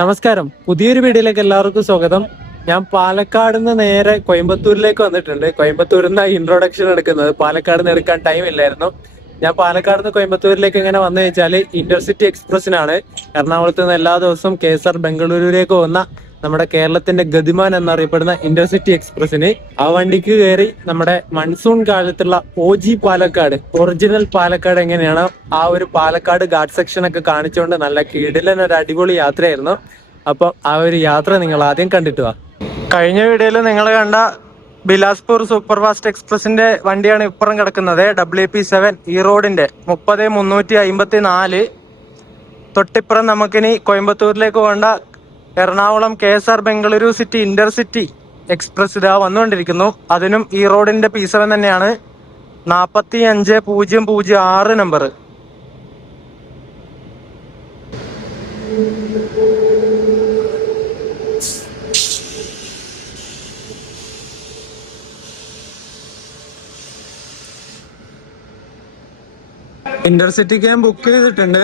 നമസ്കാരം. പുതിയൊരു വീഡിയോയിലേക്ക് എല്ലാവർക്കും സ്വാഗതം. ഞാൻ പാലക്കാട് നിന്ന് നേരെ കോയമ്പത്തൂരിലേക്ക് വന്നിട്ടുണ്ട്. കോയമ്പത്തൂരിൽ നിന്ന് ഇൻട്രൊഡക്ഷൻ എടുക്കുന്നത്. പാലക്കാട് നിന്ന് എടുക്കാൻ ടൈം ഇല്ലായിരുന്നു. ഞാൻ പാലക്കാട് നിന്ന് കോയമ്പത്തൂരിലേക്ക് എങ്ങനെ വന്നു വെച്ചാൽ ഇന്റർസിറ്റി എക്സ്പ്രസിനാണ്. എറണാകുളത്ത് നിന്ന് എല്ലാ ദിവസവും KSR ബംഗളൂരുവിലേക്ക് പോകുന്ന നമ്മുടെ കേരളത്തിന്റെ ഗതിമാൻ എന്നറിയപ്പെടുന്ന ഇന്റർസിറ്റി എക്സ്പ്രസിന് ആ വണ്ടിക്ക് കയറി നമ്മുടെ മൺസൂൺ കാലത്തുള്ള OG പാലക്കാട്, ഒറിജിനൽ പാലക്കാട് എങ്ങനെയാണോ ആ ഒരു പാലക്കാട് ഗാർഡ് സെക്ഷൻ ഒക്കെ കാണിച്ചുകൊണ്ട് നല്ല കിടിലൻ ഒരു അടിപൊളി യാത്രയായിരുന്നു. അപ്പൊ ആ ഒരു യാത്ര നിങ്ങൾ ആദ്യം കണ്ടിട്ട് വാ. കഴിഞ്ഞ വീഡിയോയിൽ നിങ്ങൾ കണ്ട ബിലാസ്പൂർ സൂപ്പർ ഫാസ്റ്റ് എക്സ്പ്രസിന്റെ വണ്ടിയാണ് ഇപ്പുറം കിടക്കുന്നത്. WP7 ഈ റോഡിന്റെ 30354. തൊട്ടിപ്പുറം നമുക്കിനി കോയമ്പത്തൂരിലേക്ക് പോകേണ്ട Ernakulam KSR Bengaluru city intercity express ഇതാ വന്നുകൊണ്ടിരിക്കുന്നു. അതിനും ഈ റോഡിന്റെ P7 തന്നെയാണ്. 45006 നമ്പർ. ഇന്റർസിറ്റിക്ക് ഞാൻ ബുക്ക് ചെയ്തിട്ടുണ്ട്.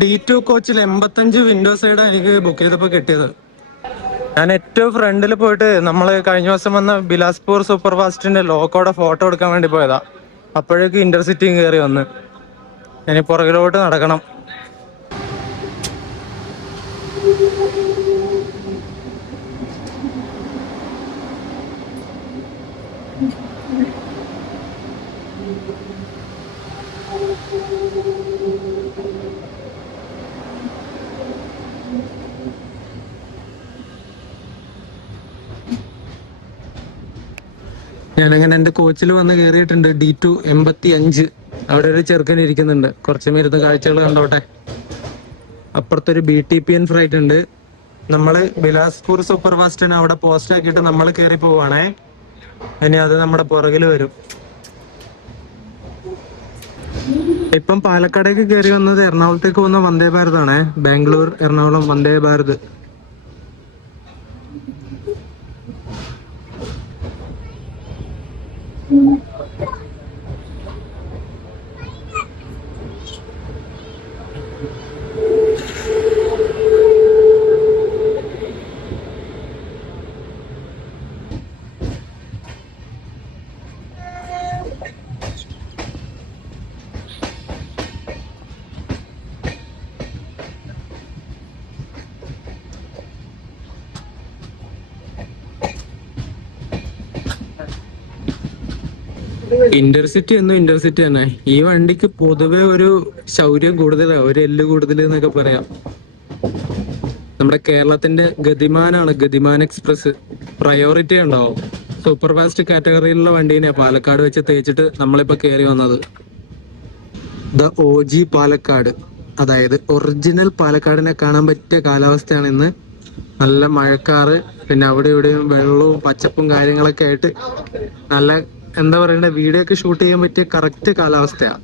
D2 കോച്ചിൽ 85 വിൻഡോ സൈഡ് എനിക്ക് ബുക്ക് ചെയ്തപ്പോൾ കിട്ടിയത്. ഞാൻ ഏറ്റവും ഫ്രണ്ടിൽ പോയിട്ട് നമ്മൾ കഴിഞ്ഞ ദിവസം വന്ന ബിലാസ്പൂർ സൂപ്പർ ഫാസ്റ്റിന്റെ ലോക്കോടെ ഫോട്ടോ എടുക്കാൻ വേണ്ടി പോയതാ. അപ്പോഴേക്കും ഇന്റർസിറ്റിയും കയറി വന്ന്. ഇനി പുറകിലോട്ട് നടക്കണം. ഞാനങ്ങനെ എന്റെ കോച്ചിൽ വന്ന് കയറിയിട്ടുണ്ട്. D2 85. അവിടെ ഒരു ചെറുക്കൻ ഇരിക്കുന്നുണ്ട്. കുറച്ചും ഇരുന്ന് കാഴ്ചകൾ കണ്ടോട്ടെ. അപ്പുറത്തൊരു BTPN ഫ്ലൈറ്റ് ഉണ്ട്. നമ്മള് ബിലാസ്പൂർ സൂപ്പർ ഫാസ്റ്റിന് അവിടെ പോസ്റ്റ് ആക്കിയിട്ട് നമ്മൾ കയറി പോവാണേ. ഇനി അത് നമ്മുടെ പുറകിൽ വരും. ഇപ്പം പാലക്കാടേക്ക് കയറി വന്നത് എറണാകുളത്തേക്ക് പോകുന്ന വന്ദേ ഭാരത് ആണേ. ബാംഗ്ലൂർ എറണാകുളം വന്ദേ ഭാരത്. ഇന്റർസിറ്റി എന്നും ഇന്റർസിറ്റി തന്നെ. ഈ വണ്ടിക്ക് പൊതുവെ ഒരു ശൗര്യം കൂടുതലാണ്, ഒരു എല്ല് കൂടുതൽ എന്നൊക്കെ പറയാം. നമ്മുടെ കേരളത്തിന്റെ ഗതിമാനാണ് ഗതിമാൻ എക്സ്പ്രസ്. പ്രയോറിറ്റി ഉണ്ടാവും. സൂപ്പർ ഫാസ്റ്റ് കാറ്റഗറിയിലുള്ള വണ്ടീനെ പാലക്കാട് വെച്ച് തേച്ചിട്ട് നമ്മളിപ്പോ കയറി വന്നത്. OG പാലക്കാട്, അതായത് ഒറിജിനൽ പാലക്കാടിനെ കാണാൻ പറ്റിയ കാലാവസ്ഥയാണ് ഇന്ന്. നല്ല മഴക്കാറ്, പിന്നെ അവിടെ ഇവിടെയും വെള്ളവും പച്ചപ്പും കാര്യങ്ങളൊക്കെ ആയിട്ട് നല്ല എന്താ പറയണ്ടേ, വീഡിയോ ഒക്കെ ഷൂട്ട് ചെയ്യാൻ പറ്റിയ കറക്റ്റ് കാലാവസ്ഥയാണ്.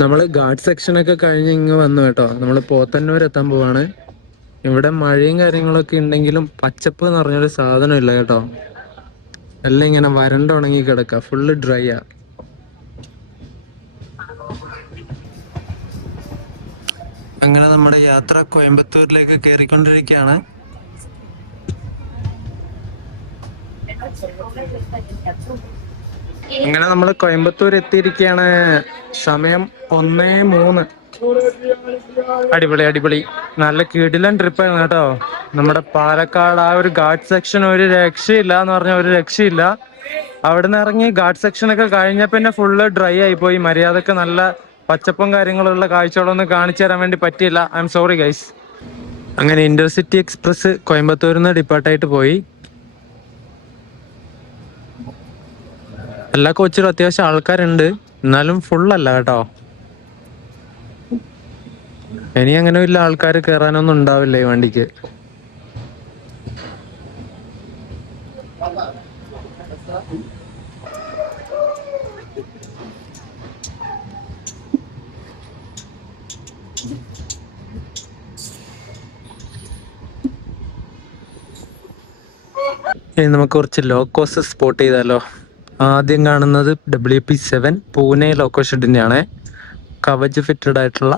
നമ്മള് ഗാർഡ് സെക്ഷനൊക്കെ കഴിഞ്ഞ് ഇങ്ങ് വന്നു കേട്ടോ. നമ്മള് പോത്തന്നൂർ എത്താൻ പോവാണ്. ഇവിടെ മഴയും കാര്യങ്ങളൊക്കെ ഉണ്ടെങ്കിലും പച്ചപ്പ് എന്ന് പറഞ്ഞൊരു സാധനം ഇല്ല കേട്ടോ. എല്ലാം ഇങ്ങനെ വരണ്ടുണങ്ങി കിടക്ക, ഫുള്ള് ഡ്രൈ ആ. അങ്ങനെ നമ്മുടെ യാത്ര കോയമ്പത്തൂരിലേക്ക് കയറിക്കൊണ്ടിരിക്കുകയാണ്. അങ്ങനെ നമ്മൾ കോയമ്പത്തൂർ എത്തിയിരിക്കുകയാണ്. സമയം 1:03. അടിപൊളി അടിപൊളി, നല്ല കിടിലൻ ട്രിപ്പായിരുന്നു കേട്ടോ. നമ്മുടെ പാലക്കാട് ആ ഒരു ഗാർഡ് സെക്ഷൻ ഒരു രക്ഷയില്ല എന്ന് പറഞ്ഞാൽ ഒരു രക്ഷയില്ല. അവിടുന്ന് ഇറങ്ങി ഗാർഡ് സെക്ഷനൊക്കെ കഴിഞ്ഞ പിന്നെ ഫുള്ള് ഡ്രൈ ആയി പോയി. മര്യാദക്ക് നല്ല പച്ചപ്പും കാര്യങ്ങളുള്ള കാഴ്ചകളൊന്നും കാണിച്ചു തരാൻ വേണ്ടി പറ്റിയില്ല. I am sorry guys. അങ്ങനെ ഇന്റർസിറ്റി എക്സ്പ്രസ് കോയമ്പത്തൂരിൽ നിന്ന് ഡിപ്പാർട്ടായിട്ട് പോയി. എല്ലാ കോച്ചിലും അത്യാവശ്യം ആൾക്കാരുണ്ട്, എന്നാലും ഫുള്ളല്ല കേട്ടോ. ഇനി അങ്ങനെ വലിയ ആൾക്കാർ കയറാനൊന്നും ഉണ്ടാവില്ല ഈ വണ്ടിക്ക്. ഇനി നമുക്ക് കുറച്ച് ലോ കോസ്റ്റ് സ്പോട്ട് ചെയ്താലോ. ആദ്യം കാണുന്നത് WP7 പൂനെ ലോക്കോ ഷെഡിന്റെ ആണ്. കവച് ഫിറ്റഡ് ആയിട്ടുള്ള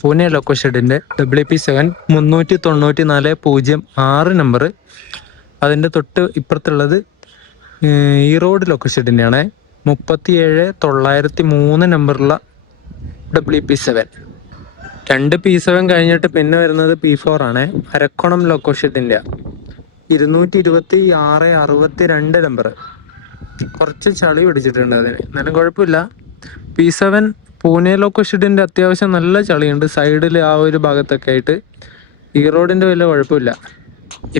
പൂനെ ലോക്കോ ഷെഡിന്റെ WP7 394-06 നമ്പർ. അതിന്റെ തൊട്ട് ഇപ്പുറത്തുള്ളത് ഈറോഡ് ലോക്കോ ഷെഡിന്റെ ആണ്. 37-903 നമ്പറുള്ള WP7. 2 P7 കഴിഞ്ഞിട്ട് പിന്നെ വരുന്നത് P4 ആണ്. അരക്കോണം ലോക്കോ ഷെഡിന്റെ 226-62 നമ്പർ. കുറച്ച് ചളി പിടിച്ചിട്ടുണ്ട് അതിന്, എന്നാലും കുഴപ്പമില്ല. P7 പൂനെ ലോക്കോ ഷെഡിന്റെ അത്യാവശ്യം നല്ല ചളിയുണ്ട് സൈഡിൽ ആ ഒരു ഭാഗത്തൊക്കെ ആയിട്ട്. ഈ റോഡിന്റെ വലിയ കുഴപ്പമില്ല.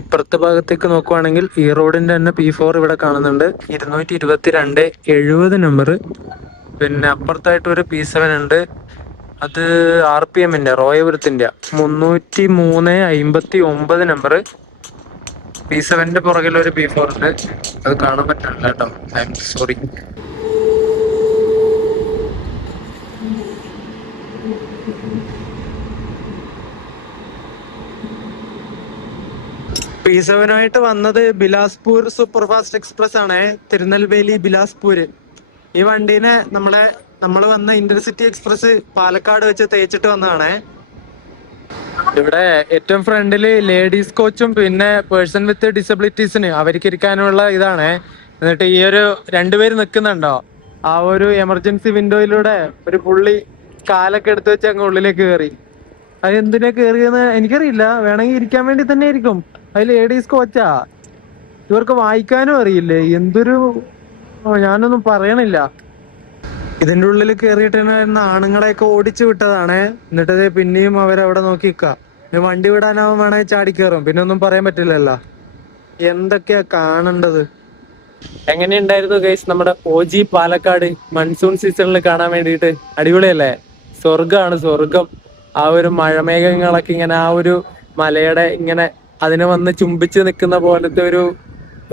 ഇപ്പുറത്തെ ഭാഗത്തേക്ക് നോക്കുവാണെങ്കിൽ ഈ റോഡിന്റെ തന്നെ P4 ഇവിടെ കാണുന്നുണ്ട്. 222-70 നമ്പർ. പിന്നെ അപ്പുറത്തായിട്ട് ഒരു P7 ഉണ്ട്. അത് RPMന്റെ റോയപുരത്തിന്റെ 303-59 നമ്പർ. P7ന്റെ പുറകിൽ ഒരു P4 ഉണ്ട്. അത് കാണാൻ പറ്റില്ല കേട്ടോ, ഐ എം സോറി. P7 വന്നത് ബിലാസ്പൂർ സൂപ്പർ ഫാസ്റ്റ് എക്സ്പ്രസ് ആണ്. തിരുനെൽവേലി ബിലാസ്പൂർ. ഈ വണ്ടീനെ നമ്മൾ വന്ന ഇന്റർസിറ്റി എക്സ്പ്രസ് പാലക്കാട് വെച്ച് തേച്ചിട്ട് വന്നതാണേ. ഇവിടെ ഏറ്റവും ഫ്രണ്ടില് ലേഡീസ് കോച്ചും പിന്നെ പേഴ്സൺ വിത്ത് ഡിസബിലിറ്റീസിന് അവർക്ക് ഇരിക്കാനുള്ള ഇതാണ്. എന്നിട്ട് ഈ ഒരു 2 പേര് നിൽക്കുന്നുണ്ടോ, ആ ഒരു എമർജൻസി വിൻഡോയിലൂടെ ഒരു പുള്ളി കാലൊക്കെ എടുത്തു വെച്ച് അങ്ങ് ഉള്ളിലേക്ക് കയറി. അത് എന്തിനാ കയറിയെന്ന് എനിക്കറിയില്ല. വേണമെങ്കിൽ ഇരിക്കാൻ വേണ്ടി തന്നെ ആയിരിക്കും. അത് ലേഡീസ് കോച്ചാ. ഇവർക്ക് വായിക്കാനും അറിയില്ലേ, എന്തൊരു ഞാനൊന്നും പറയണില്ല. ഇതിന്റെ ഉള്ളിൽ കയറിയിട്ടായിരുന്ന ആണുങ്ങളെയൊക്കെ ഓടിച്ചു വിട്ടതാണ്. എന്നിട്ടത് പിന്നെയും അവരവിടെ നോക്കിക്ക. വണ്ടി വിടാനാവും വേണമെങ്കിൽ ചാടിക്കയറും, പിന്നെ ഒന്നും പറയാൻ പറ്റില്ലല്ലോ. എന്തൊക്കെയാ കാണേണ്ടത്. എങ്ങനെയുണ്ടായിരുന്നു ഗൈസ് നമ്മുടെ OG പാലക്കാട് മൺസൂൺ സീസണിൽ കാണാൻ വേണ്ടിയിട്ട്? അടിപൊളിയല്ലേ? സ്വർഗമാണ്, സ്വർഗം. ആ ഒരു മഴമേഘങ്ങളൊക്കെ ഇങ്ങനെ ആ ഒരു മലയുടെ ഇങ്ങനെ അതിനെ വന്ന് ചുംബിച്ച് നിൽക്കുന്ന പോലത്തെ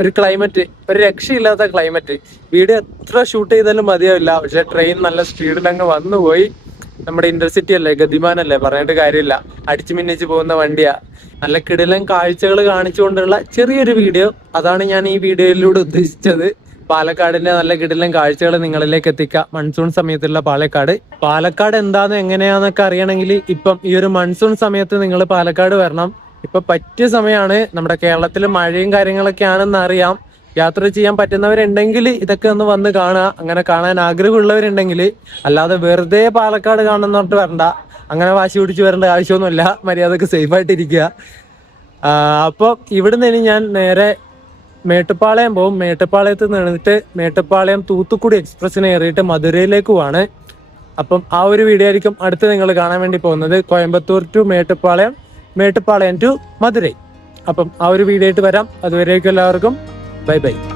ഒരു ക്ലൈമറ്റ്, ഒരു രക്ഷയില്ലാത്ത ക്ലൈമറ്റ്. വീഡിയോ എത്ര ഷൂട്ട് ചെയ്താലും മതിയാവില്ല. പക്ഷെ ട്രെയിൻ നല്ല സ്പീഡിൽ അങ്ങ് വന്നുപോയി. നമ്മുടെ ഇന്റർസിറ്റി അല്ലേ, ഗതിമാനല്ലേ, പറഞ്ഞിട്ട് കാര്യമില്ല. അടിച്ചു മിന്നിച്ച് പോകുന്ന വണ്ടിയാ. നല്ല കിടിലൻ കാഴ്ചകൾ കാണിച്ചുകൊണ്ടുള്ള ചെറിയൊരു വീഡിയോ. അതാണ് ഞാൻ ഈ വീഡിയോയിലൂടെ ഉദ്ദേശിച്ചത്. പാലക്കാടിന്റെ നല്ല കിടിലൻ കാഴ്ചകൾ നിങ്ങളിലേക്ക് എത്തിക്കാം. മൺസൂൺ സമയത്തുള്ള പാലക്കാട് എന്താന്ന് എങ്ങനെയാന്നൊക്കെ അറിയണമെങ്കിൽ ഇപ്പം ഈ ഒരു മൺസൂൺ സമയത്ത് നിങ്ങൾ പാലക്കാട് വരണം. ഇപ്പൊ പറ്റിയ സമയമാണ്. നമ്മുടെ കേരളത്തിൽ മഴയും കാര്യങ്ങളൊക്കെ ആണെന്ന് അറിയാം. യാത്ര ചെയ്യാൻ പറ്റുന്നവരുണ്ടെങ്കിൽ ഇതൊക്കെ ഒന്ന് വന്ന് കാണുക. അങ്ങനെ കാണാൻ ആഗ്രഹമുള്ളവരുണ്ടെങ്കിൽ, അല്ലാതെ വെറുതെ പാലക്കാട് കാണുന്നോട്ട് വരണ്ട, അങ്ങനെ വാശി പിടിച്ച് വരേണ്ട ആവശ്യമൊന്നുമില്ല. മര്യാദക്ക് സേഫായിട്ടിരിക്കുക. അപ്പോൾ ഇവിടുന്ന് ഇനി ഞാൻ നേരെ മേട്ടുപ്പാളയം പോകും. മേട്ടുപ്പാളയത്ത് നിന്നിട്ട് മേട്ടുപ്പാളയം തൂത്തുക്കുടി എക്സ്പ്രസ്സിന് കയറിയിട്ട് മധുരയിലേക്ക് പോവാണ്. അപ്പം ആ ഒരു വീഡിയോ ആയിരിക്കും അടുത്ത് നിങ്ങൾ കാണാൻ വേണ്ടി പോകുന്നത്. Coimbatore to Mettupalayam, Mettupalayam to Madurai. അപ്പം ആ ഒരു വീഡിയോ ആയിട്ട് വരാം. അതുവരേക്കും എല്ലാവർക്കും ബൈ ബൈ.